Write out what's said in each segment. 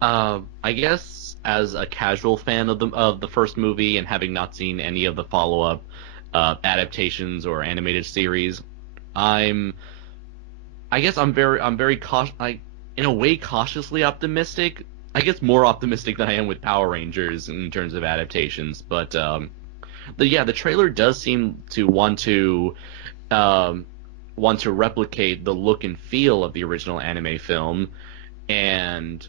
I guess as a casual fan of the first movie and having not seen any of the follow-up adaptations or animated series, I'm I guess I'm very cautious, in a way cautiously optimistic. I guess more optimistic than I am with Power Rangers in terms of adaptations, but the trailer does seem to um want to replicate the look and feel of the original anime film, and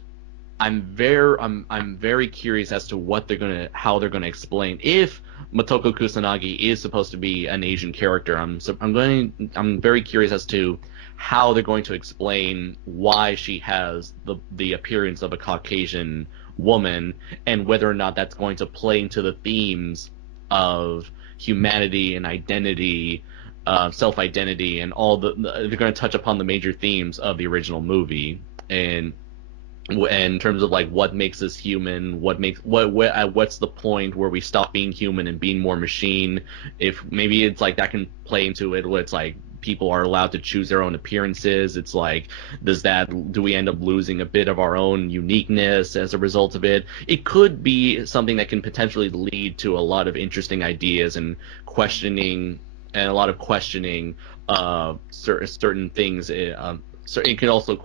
I'm very curious as to how they're gonna explain if Motoko Kusanagi is supposed to be an Asian character. I'm very curious as to how they're going to explain why she has the appearance of a Caucasian woman, and whether or not that's going to play into the themes of humanity and identity, self-identity, and they're going to touch upon the major themes of the original movie. And in terms of like what makes us human, what's the point where we stop being human and being more machine. If maybe it's like that can play into it, where it's like people are allowed to choose their own appearances. It's like, do we end up losing a bit of our own uniqueness as a result of it? It could be something that can potentially lead to a lot of interesting ideas and questioning, and a lot of questioning certain things. So it can also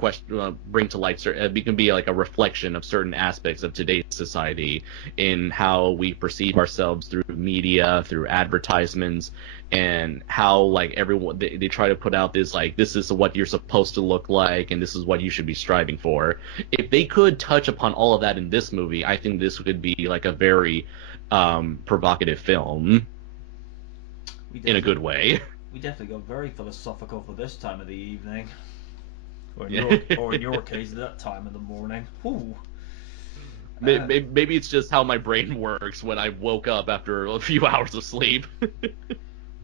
bring to light it can be like a reflection of certain aspects of today's society in how we perceive ourselves through media, through advertisements, and how like everyone they try to put out this, like, this is what you're supposed to look like and this is what you should be striving for. If they could touch upon all of that in this movie, I think this could be like a very provocative film We in a definitely good way. we definitely got very philosophical for this time of the evening, Yeah. or in your case, that time of the morning. Ooh. Uh, Maybe it's just how my brain works when I woke up after a few hours of sleep.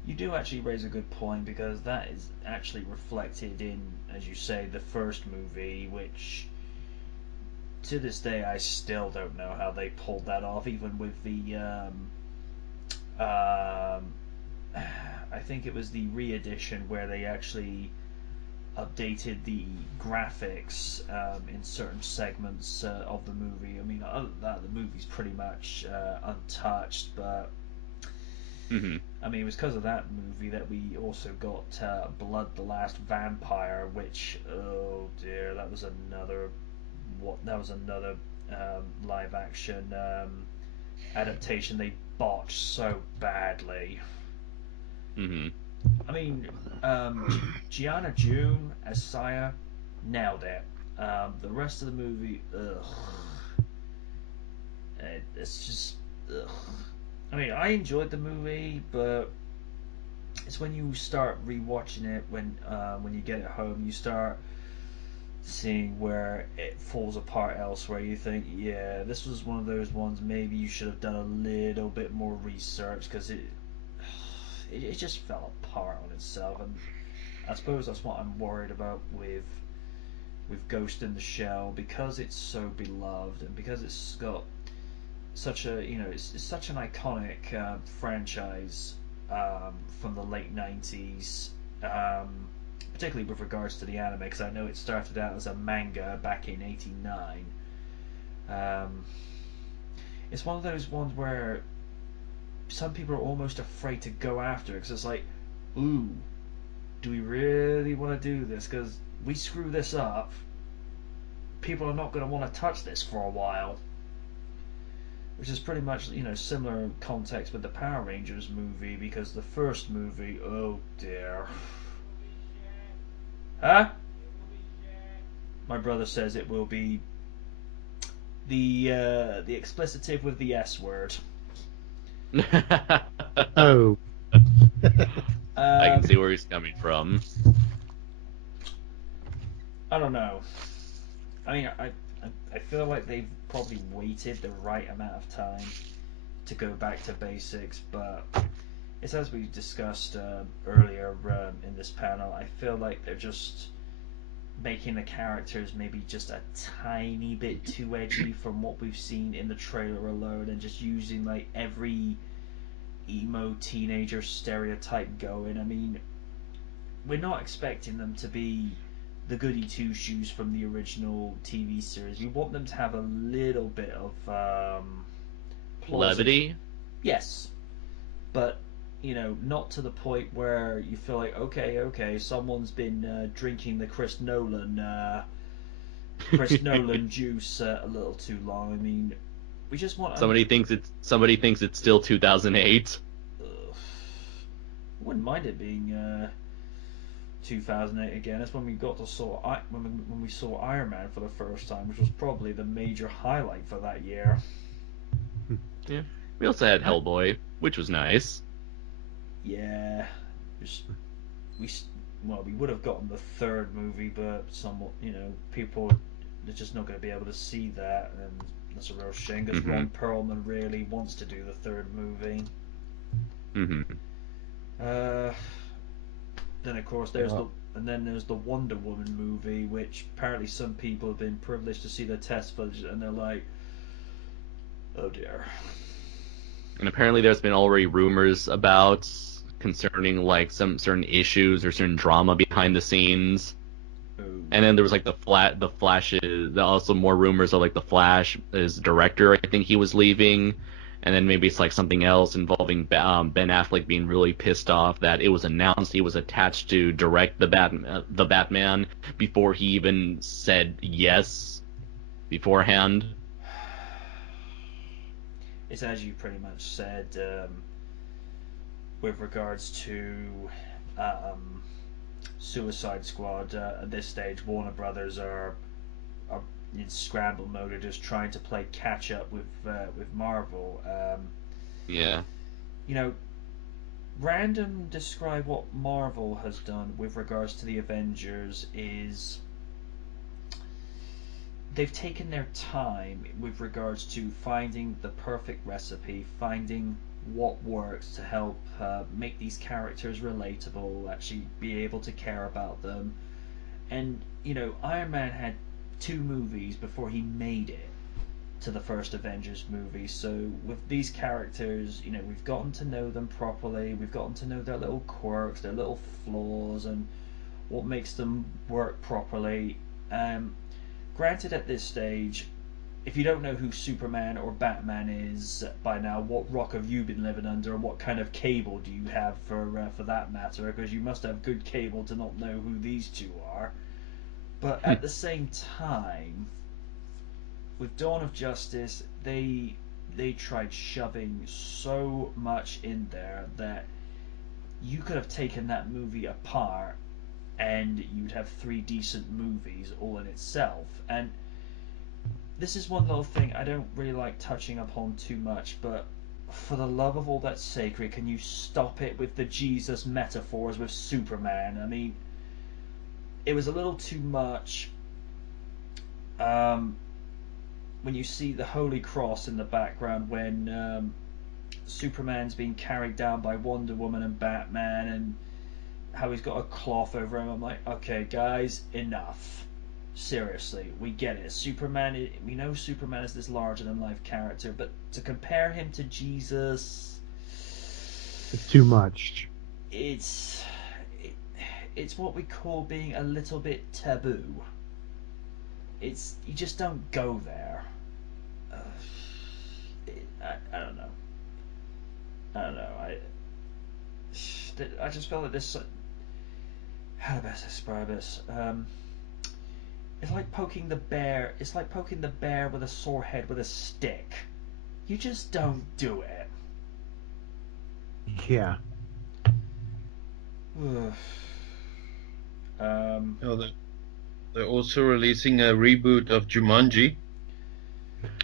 you do actually raise a good point because that is actually reflected in, as you say, the first movie, which to this day I still don't know how they pulled that off, even with the I think it was the re-edition where they actually updated the graphics in certain segments of the movie. I mean, other than that, the movie's pretty much untouched. But Hmm. I mean, it was because of that movie that we also got Blood the Last Vampire, which, oh dear, that was another live action adaptation they botched so badly. Hmm. I mean, Gianna June as Saya nailed it. The rest of the movie, ugh, it's just, ugh. I mean, I enjoyed the movie, but it's when you start rewatching it, when you get it home, you start seeing where it falls apart elsewhere. You think, yeah, this was one of those ones. Maybe you should have done a little bit more research because it just fell apart on itself, and I suppose that's what I'm worried about with Ghost in the Shell, because it's so beloved and because it's got such a, it's such an iconic franchise from the late '90s, particularly with regards to the anime, because I know it started out as a manga back in '89. Um, it's one of those ones where some people are almost afraid to go after it because it's like, ooh, do we really want to do this? Because we screw this up, people are not going to want to touch this for a while. Which is pretty much, similar context with the Power Rangers movie, because the first movie, oh dear. Huh? My brother says it will be the explicitive with the S word. Oh, I can Um, see where he's coming from. I don't know. I mean, I feel like they've probably waited the right amount of time to go back to basics, but it's as we discussed earlier in this panel. I feel like they're just making the characters maybe just a tiny bit too edgy from what we've seen in the trailer alone, and just using like every emo teenager stereotype going. I mean, we're not expecting them to be the goody two shoes from the original TV series. We want them to have a little bit of Levity. Yes, but not to the point where you feel like okay, someone's been drinking the Chris Nolan juice a little too long. I mean, we just want Somebody thinks it's still 2008. I wouldn't mind it being 2008 again. That's when we when we saw Iron Man for the first time, which was probably the major highlight for that year. Yeah. We also had Hellboy, which was nice. Yeah, we would have gotten the third movie, but somewhat, people are just not going to be able to see that, and that's a real shame because Ron Perlman really wants to do the third movie. Then of course there's the Wonder Woman movie, which apparently some people have been privileged to see the test footage, and they're like, oh dear. And apparently there's been already rumors about concerning like some certain issues or certain drama behind the scenes. Ooh. And then there was like the Flash is also more rumors of like the Flash as director. I think he was leaving, and then maybe it's like something else involving Ben Affleck being really pissed off that it was announced he was attached to direct the Batman before he even said yes beforehand. It's as you pretty much said with regards to Suicide Squad. At this stage, Warner Brothers are in scramble mode, are just trying to play catch up with Marvel. Yeah. Random describe what Marvel has done with regards to the Avengers is they've taken their time with regards to finding the perfect recipe, finding what works to help make these characters relatable, actually be able to care about them. And Iron Man had 2 movies before he made it to the first Avengers movie. So with these characters, we've gotten to know them properly. We've gotten to know their little quirks, their little flaws, and what makes them work properly. Granted, at this stage, if you don't know who Superman or Batman is by now, what rock have you been living under, and what kind of cable do you have for that matter? Because you must have good cable to not know who these two are. But at the same time, with Dawn of Justice, they tried shoving so much in there that you could have taken that movie apart and you'd have 3 decent movies all in itself. And this is one little thing I don't really like touching upon too much, but for the love of all that's sacred, can you stop it with the Jesus metaphors with Superman? I mean, it was a little too much. When you see the Holy Cross in the background, when Superman's being carried down by Wonder Woman and Batman, and how he's got a cloth over him, I'm like, okay, guys, enough. Seriously, we get it. Superman, we know Superman is this larger-than-life character, but to compare him to Jesus, it's too much. It's what we call being a little bit taboo. You just don't go there. I don't know. I just felt like this. How to best describe this? It's like poking the bear. It's like poking the bear with a sore head with a stick. You just don't do it. Yeah. They're also releasing a reboot of Jumanji.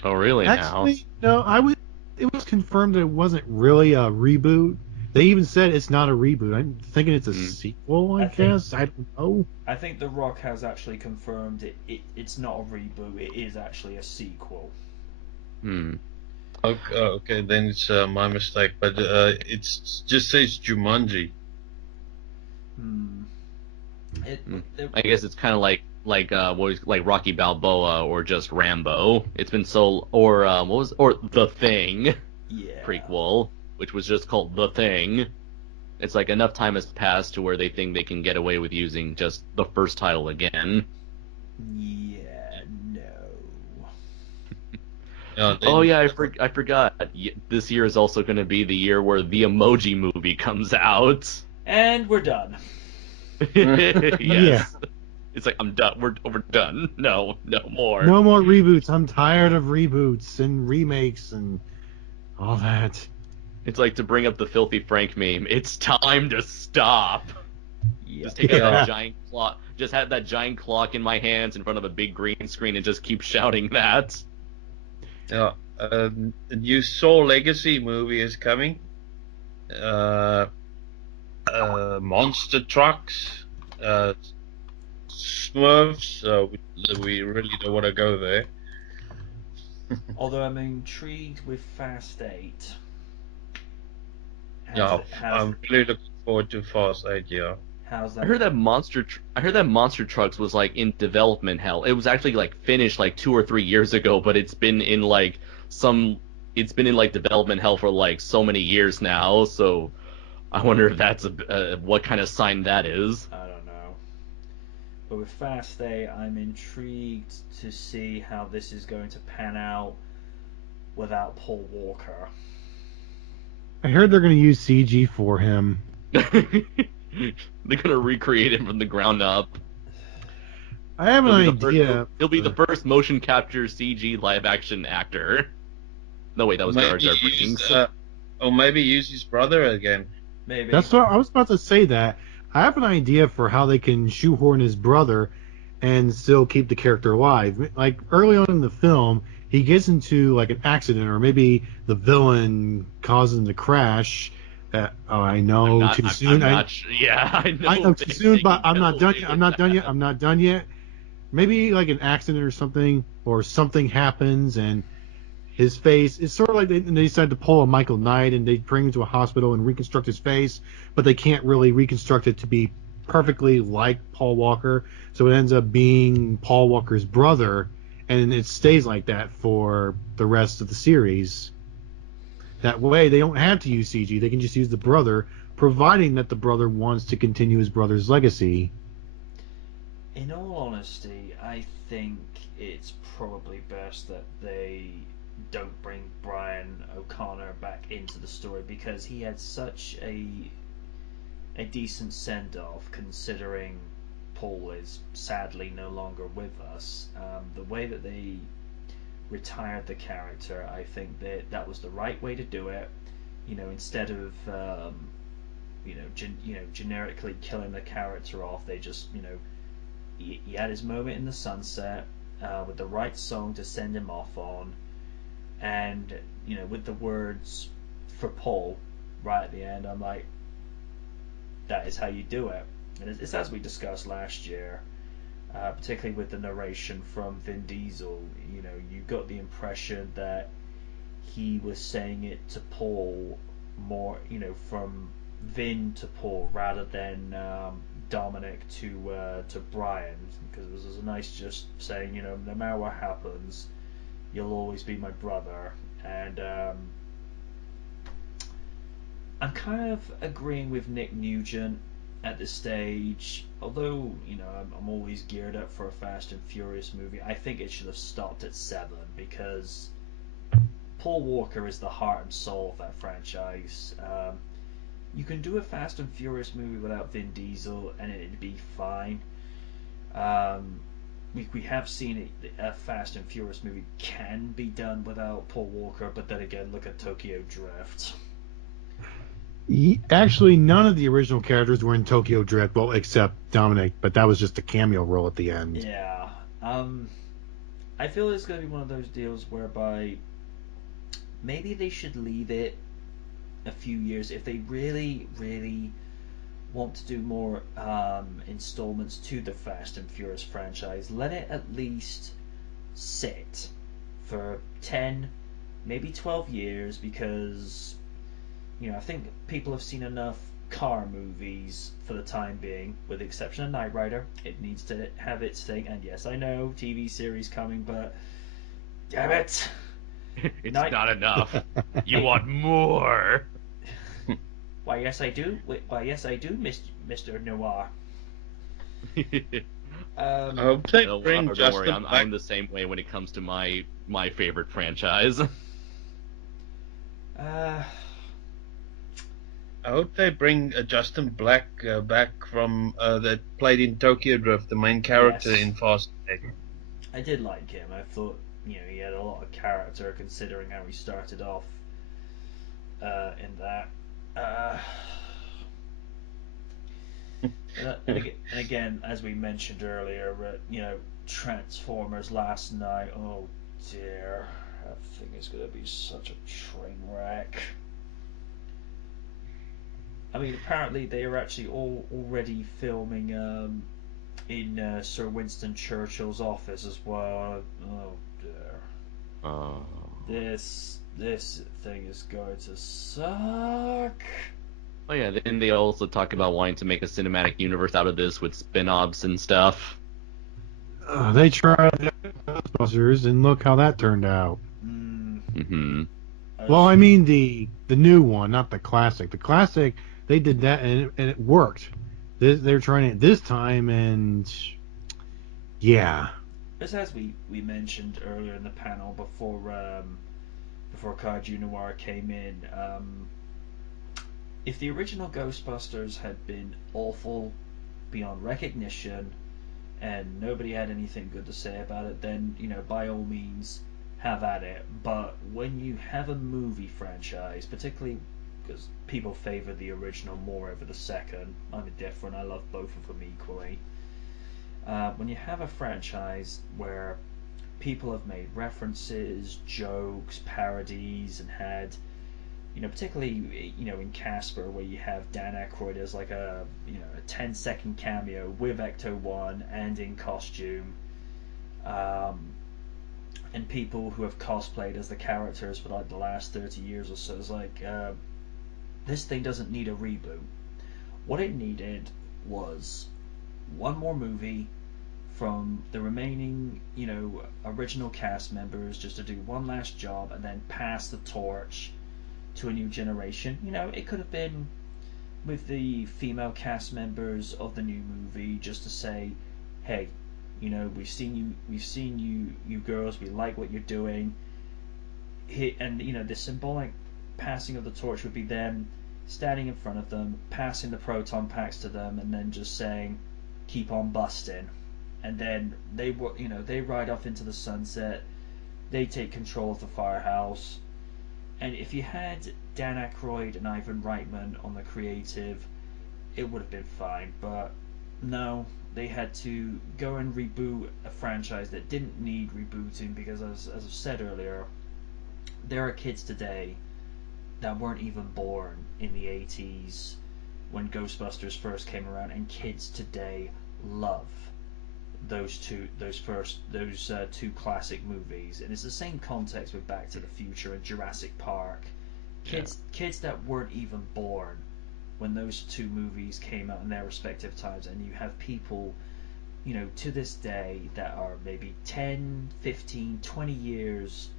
Oh, really? Actually, no. It was confirmed that it wasn't really a reboot. They even said it's not a reboot. I'm thinking it's a sequel, I guess. I don't know. I think The Rock has actually confirmed it's not a reboot. It is actually a sequel. Okay, then it's my mistake. But it just says Jumanji. I guess it's kind of like Rocky Balboa or just Rambo. It's been or The Thing Yeah. prequel, which was just called The Thing. It's like enough time has passed to where they think they can get away with using just the first title again. Yeah, no. Oh yeah, I forgot. This year is also going to be the year where the Emoji Movie comes out. And we're done. Yes. Yeah. It's like I'm done. We're done. No more. No more reboots. I'm tired of reboots and remakes and all that. It's like, to bring up the Filthy Frank meme. It's time to stop. Yeah. Just take out Yeah. that giant clock. Just have that giant clock in my hands in front of a big green screen and just keep shouting that. Yeah, a new Soul Legacy movie is coming. Monster trucks, Smurfs. We really don't want to go there. Although I'm intrigued with Fast 8. Yeah, I'm really looking forward to Fast 8. Yeah. How's that? I heard that Monster Trucks was like in development hell. It was actually like finished like 2 or 3 years ago, but it's been in like development hell for like so many years now. So I wonder if that's what kind of sign that is. I don't know. But with Fast 8, I'm intrigued to see how this is going to pan out without Paul Walker. I heard they're going to use CG for him. They're gonna recreate him from the ground up. I have an idea. He'll be the first motion capture CG live action actor. No, wait, that was Jar Jar Binks. Or maybe use his brother again. Maybe. That's what I was about to say. That I have an idea for how they can shoehorn his brother and still keep the character alive. Like early on in the film, he gets into like an accident, or maybe the villain causes him to crash. I know too soon. I know too soon, but I'm not done yet. I'm not done yet. Maybe like an accident or something happens, and his face is sort of like they decide to pull a Michael Knight, and they bring him to a hospital and reconstruct his face, but they can't really reconstruct it to be perfectly like Paul Walker, so it ends up being Paul Walker's brother, and it stays like that for the rest of the series. That way, they don't have to use CG. They can just use the brother, providing that the brother wants to continue his brother's legacy. In all honesty, I think it's probably best that they don't bring Brian O'Connor back into the story, because he had such a decent send-off, considering Paul is sadly no longer with us. The way that they retired the character, I think that was the right way to do it. Instead of generically killing the character off, they just he had his moment in the sunset with the right song to send him off on, and with the words for Paul right at the end. I'm like, that is how you do it. And it's as we discussed last year. Particularly with the narration from Vin Diesel, you got the impression that he was saying it to Paul more, from Vin to Paul rather than Dominic to Brian, because it was a nice just saying, no matter what happens, you'll always be my brother. And I'm kind of agreeing with Nick Nugent at this stage, although I'm always geared up for a Fast and Furious movie. I think it should have stopped at 7, because Paul Walker is the heart and soul of that franchise. You can do a Fast and Furious movie without Vin Diesel and it'd be fine. We have seen a Fast and Furious movie can be done without Paul Walker, but then again, look at Tokyo Drift. Actually, none of the original characters were in Tokyo Drift, well, except Dominic, but that was just a cameo role at the end. Yeah. I feel it's going to be one of those deals whereby maybe they should leave it a few years if they really, really want to do more installments to the Fast and Furious franchise. Let it at least sit for 10, maybe 12 years, because I think people have seen enough car movies for the time being, with the exception of Knight Rider. It needs to have its thing, and yes, I know TV series coming, but damn it, it's not enough. You want more. Why, yes, I do. Why, yes, I do, Mr. Noir. I hope they No, bring don't worry, Justin I'm Black. the same way when it comes to my favorite franchise. Uh, I hope they bring Justin Black back from that played in Tokyo Drift, the main character yes. in Fast 8. I did like him. I thought, he had a lot of character considering how he started off in that. Uh, and again, as we mentioned earlier, Transformers last night. Oh dear, that thing is going to be such a train wreck. I mean, apparently they are actually already filming in Sir Winston Churchill's office as well. Oh dear. Oh. This thing is going to suck. Oh yeah, then they also talk about wanting to make a cinematic universe out of this with spin-offs and stuff. They tried Ghostbusters, and look how that turned out. Mm-hmm. Well, I mean the new one, not the classic. The classic, they did that and it worked. They're trying it this time, and yeah. As we mentioned earlier in the panel before Kaiju Noir came in, if the original Ghostbusters had been awful beyond recognition and nobody had anything good to say about it, then by all means have at it. But when you have a movie franchise, particularly because people favor the original more over the second, I'm indifferent. I love both of them equally. When you have a franchise where people have made references, jokes, parodies, and had particularly in Casper, where you have Dan Aykroyd as like a 10-second cameo with Ecto-1 and in costume, and people who have cosplayed as the characters for like the last 30 years or so. It's like this thing doesn't need a reboot. What it needed was one more movie from the remaining, original cast members, just to do one last job and then pass the torch to a new generation. It could have been with the female cast members of the new movie, just to say, hey, we've seen you girls, we like what you're doing. And the symbolic passing of the torch would be them standing in front of them, passing the proton packs to them, and then just saying, keep on busting. And then they ride off into the sunset. They take control of the firehouse. And if you had Dan Aykroyd and Ivan Reitman on the creative, it would have been fine. But no, they had to go and reboot a franchise that didn't need rebooting because, as I've said earlier, there are kids today that weren't even born in the 80s when Ghostbusters first came around, and kids today love those two classic movies. And it's the same context with Back to the Future and Jurassic Park. Kids that weren't even born when those two movies came out in their respective times, and you have people to this day that are maybe 10, 15, 20 years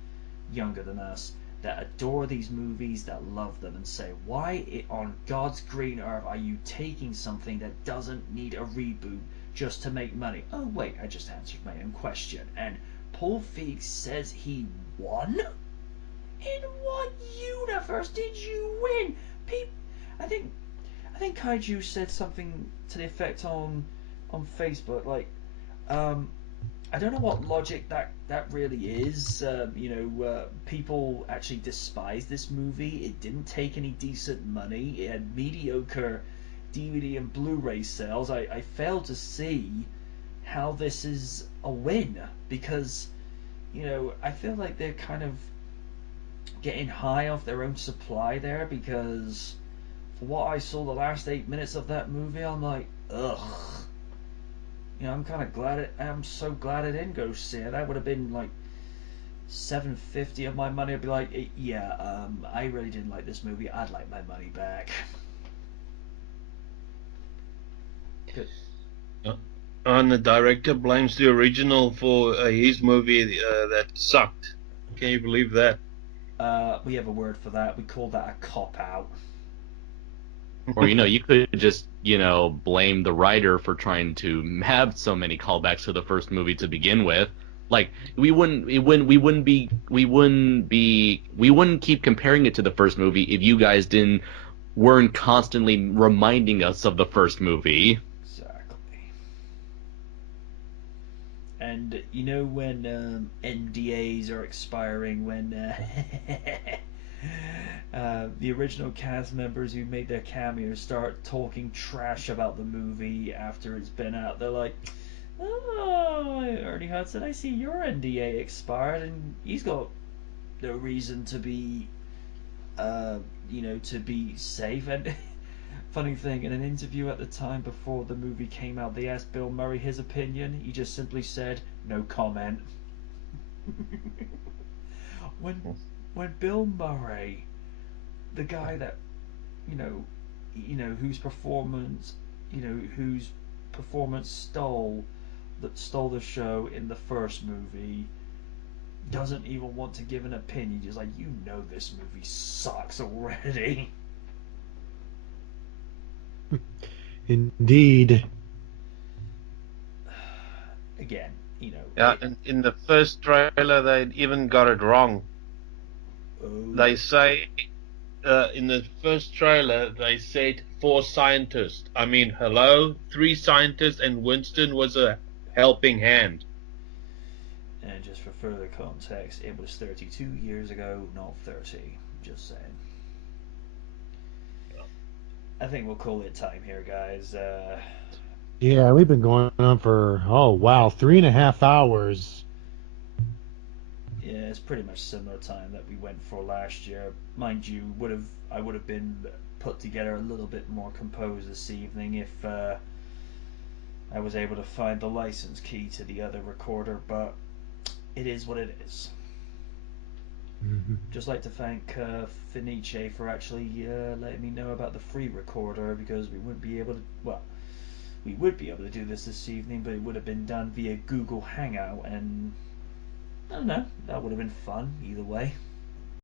younger than us that adore these movies, that love them, and say, why on God's green earth are you taking something that doesn't need a reboot just to make money? Oh wait, I just answered my own question. And Paul Feig says he won? In what universe did you win? I think Kaiju said something to the effect on Facebook, like, I don't know what logic that really is. People actually despise this movie. It didn't take any decent money. It had mediocre DVD and Blu-ray sales. I fail to see how this is a win, because I feel like they're kind of getting high off their own supply there, because for what I saw the last 8 minutes of that movie, I'm like, ugh. I'm kind of glad I'm so glad I didn't go see it. That would have been like $7.50 of my money. I'd be like, yeah, I really didn't like this movie. I'd like my money back. Good. And the director blames the original for his movie that sucked. Can you believe that? We have a word for that. We call that a cop-out. Or you could just blame the writer for trying to have so many callbacks to the first movie to begin with. Like we wouldn't keep comparing it to the first movie if you guys didn't weren't constantly reminding us of the first movie. Exactly. And when NDAs are expiring, when the original cast members who made their cameos start talking trash about the movie after it's been out, they're like, "Oh, Ernie Hudson, I see your NDA expired, and he's got no reason to be, to be safe." And funny thing, in an interview at the time before the movie came out, they asked Bill Murray his opinion. He just simply said, "No comment." when when Bill Murray, the guy that you know, whose performance stole the show in the first movie, doesn't even want to give an opinion. Just like, this movie sucks already. Indeed. Again, Yeah, and in the first trailer, they even got it wrong. Oh, They say in the first trailer they said 4 scientists. I mean, hello, 3 scientists, and Winston was a helping hand. and just for further context, it was 32 years ago, not 30. Just saying. I think we'll call it time here, guys. Yeah, we've been going on for 3.5 hours. Yeah, it's pretty much similar time that we went for last year. Mind you, I would have been put together a little bit more composed this evening if I was able to find the license key to the other recorder, but it is what it is. Mm-hmm. Just like to thank Finice for actually letting me know about the free recorder, because we wouldn't be able to. Well, we would be able to do this evening, but it would have been done via Google Hangout, and I don't know. That would have been fun either way.